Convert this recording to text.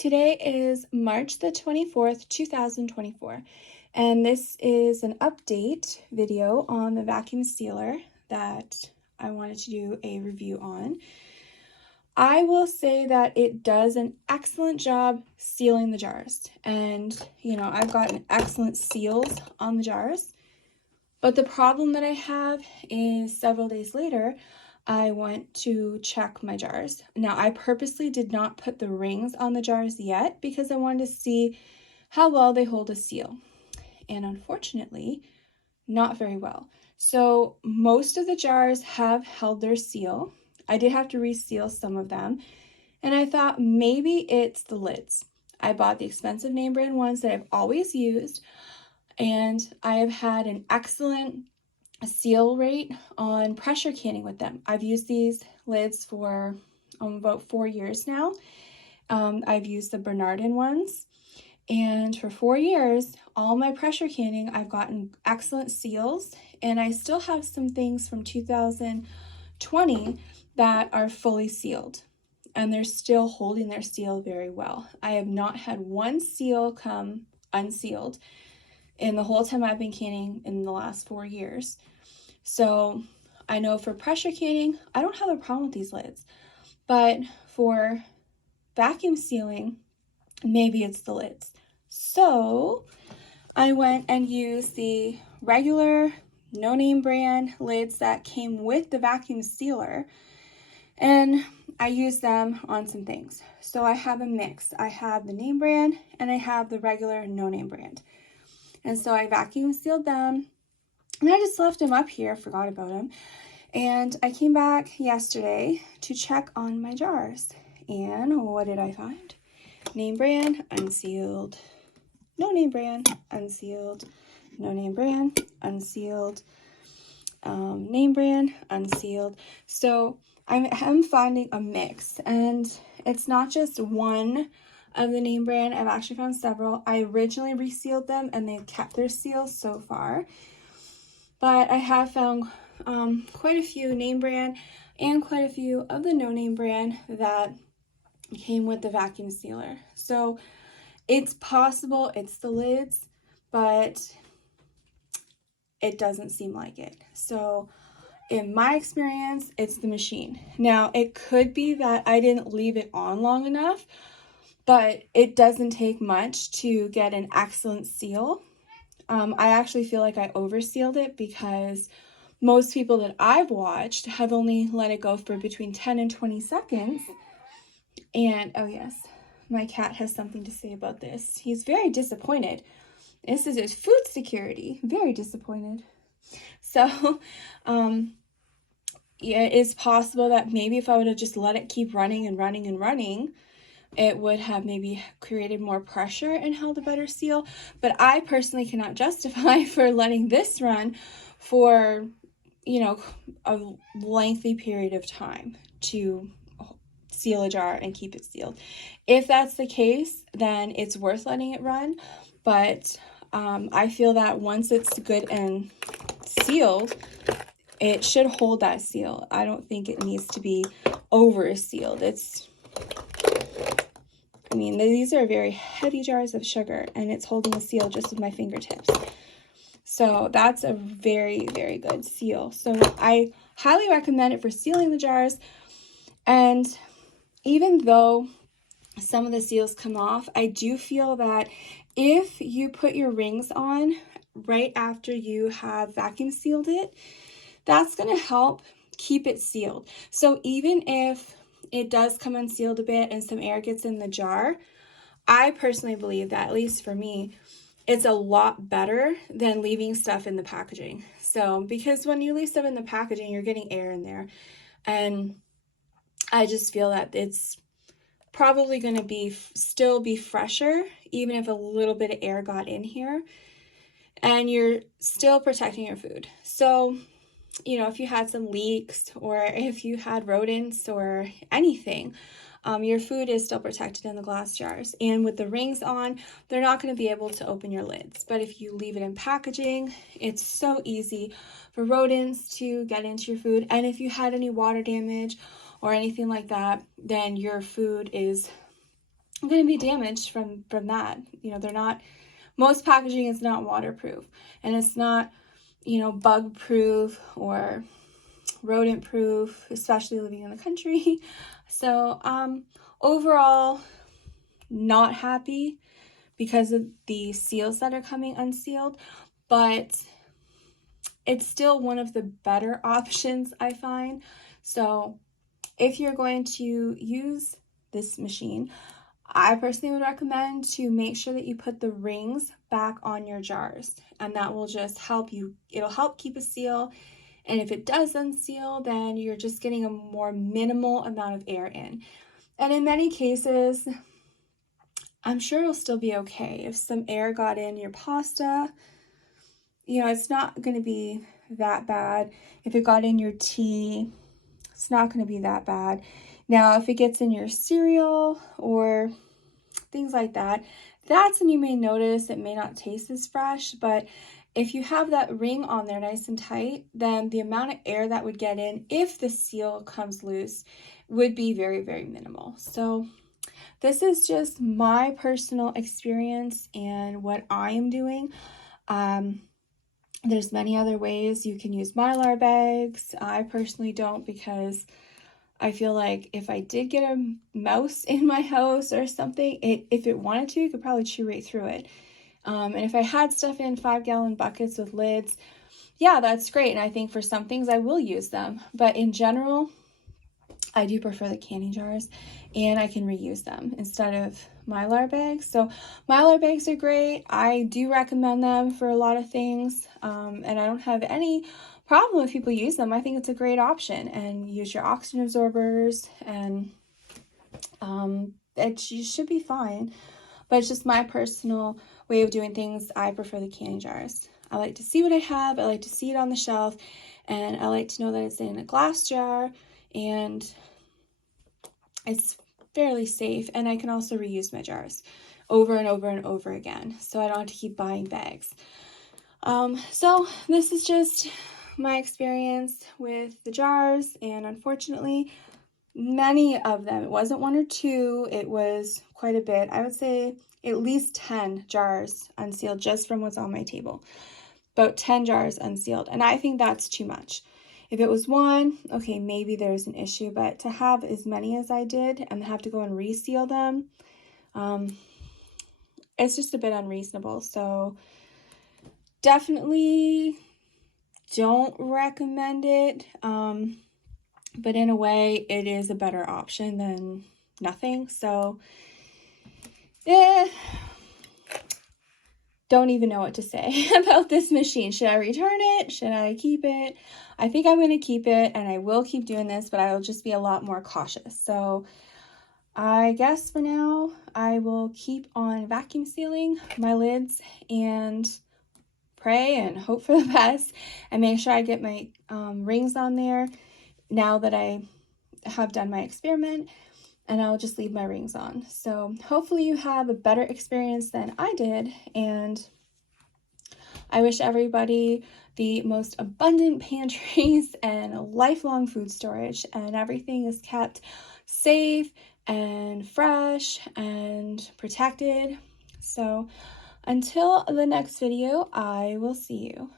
Today is March the 24th, 2024, and this is an update video on the vacuum sealer that I wanted to do a review on. I will say that it does an excellent job sealing the jars, and I've gotten excellent seals on the jars, but the problem that I have is several days later, I went to check my jars. Now, I purposely did not put the rings on the jars yet because I wanted to see how well they hold a seal. And unfortunately, not very well. So most of the jars have held their seal. I did have to reseal some of them. And I thought maybe it's the lids. I bought the expensive name brand ones that I've always used. And I have had an excellent seal rate on pressure canning with them. I've used these lids for about 4 years now. I've used the Bernardin ones, and for 4 years, all my pressure canning, I've gotten excellent seals, and I still have some things from 2020 that are fully sealed, and they're still holding their seal very well. I have not had one seal come unsealed in the whole time I've been canning in the last 4 years. So I know for pressure canning, I don't have a problem with these lids, but for vacuum sealing, maybe it's the lids. So I went and used the regular no-name brand lids that came with the vacuum sealer, and I used them on some things. So I have a mix. I have the name brand and I have the regular no-name brand. And so I vacuum sealed them, and I just left them up here, forgot about them. And I came back yesterday to check on my jars. And what did I find? Name brand, unsealed. No name brand, unsealed. No name brand, unsealed. Name brand, unsealed. So I'm finding a mix, and it's not just one of the name brand. I've actually found several. I originally resealed them and they've kept their seals so far, but I have found quite a few name brand and quite a few of the no name brand that came with the vacuum sealer. So it's possible it's the lids, but it doesn't seem like it. So in my experience, it's the machine. Now, it could be that I didn't leave it on long enough, but it doesn't take much to get an excellent seal. I actually feel like I oversealed it because most people that I've watched have only let it go for between 10 and 20 seconds. And, oh yes, my cat has something to say about this. He's very disappointed. This is his food security. Very disappointed. So, yeah, it's possible that maybe if I would have just let it keep running and running and running, it would have maybe created more pressure and held a better seal. But I personally cannot justify for letting this run for, a lengthy period of time to seal a jar and keep it sealed. If that's the case, then it's worth letting it run. But I feel that once it's good and sealed, it should hold that seal. I don't think it needs to be over sealed. These are very heavy jars of sugar, and it's holding a seal just with my fingertips. So that's a very, very good seal. So I highly recommend it for sealing the jars. And even though some of the seals come off, I do feel that if you put your rings on right after you have vacuum sealed it, that's going to help keep it sealed. So even if it does come unsealed a bit and some air gets in the jar, I personally believe that, at least for me, it's a lot better than leaving stuff in the packaging. So, because when you leave stuff in the packaging, you're getting air in there. And I just feel that it's probably going to still be fresher, even if a little bit of air got in here. And you're still protecting your food. So, if you had some leaks or if you had rodents or anything, your food is still protected in the glass jars. And with the rings on, they're not going to be able to open your lids. But if you leave it in packaging, it's so easy for rodents to get into your food. And if you had any water damage or anything like that, then your food is going to be damaged from that. You know, they're not, most packaging is not waterproof, and it's not, you know, bug proof or rodent proof, especially living in the country. So overall, not happy because of the seals that are coming unsealed, but it's still one of the better options, I find. So if you're going to use this machine, I personally would recommend to make sure that you put the rings back on your jars, and that will just help you. It'll help keep a seal, and if it does unseal, then you're just getting a more minimal amount of air in. And in many cases, I'm sure it'll still be okay. If some air got in your pasta, you know, it's not going to be that bad. If it got in your tea, it's not going to be that bad. Now, if it gets in your cereal or things like that, that's when you may notice it may not taste as fresh. But if you have that ring on there nice and tight, then the amount of air that would get in if the seal comes loose would be very, very minimal. So this is just my personal experience and what I am doing. There's many other ways you can use Mylar bags. I personally don't, because I feel like if I did get a mouse in my house or something, if it wanted to, it could probably chew right through it. And if I had stuff in 5-gallon buckets with lids, yeah, that's great. And I think for some things I will use them. But in general, I do prefer the canning jars, and I can reuse them instead of Mylar bags. So Mylar bags are great. I do recommend them for a lot of things, and I don't have any problem if people use them. I think it's a great option, and use your oxygen absorbers, and you should be fine. But it's just my personal way of doing things. I prefer the canning jars. I like to see what I have. I like to see it on the shelf, and I like to know that it's in a glass jar, and it's fairly safe, and I can also reuse my jars over and over and over again, so I don't have to keep buying bags. So this is just my experience with the jars, and unfortunately, many of them, it wasn't one or two, it was quite a bit. I would say at least 10 jars unsealed just from what's on my table. About 10 jars unsealed, and I think that's too much. If it was one, okay, maybe there's an issue, but to have as many as I did and have to go and reseal them, it's just a bit unreasonable. So definitely don't recommend it, but in a way, it is a better option than nothing. So, don't even know what to say about this machine. Should I return it? Should I keep it? I think I'm going to keep it, and I will keep doing this, but I will just be a lot more cautious. So I guess for now, I will keep on vacuum sealing my lids and pray and hope for the best, and make sure I get my rings on there now that I have done my experiment, and I'll just leave my rings on. So hopefully you have a better experience than I did, and I wish everybody the most abundant pantries and lifelong food storage, and everything is kept safe and fresh and protected. So until the next video, I will see you.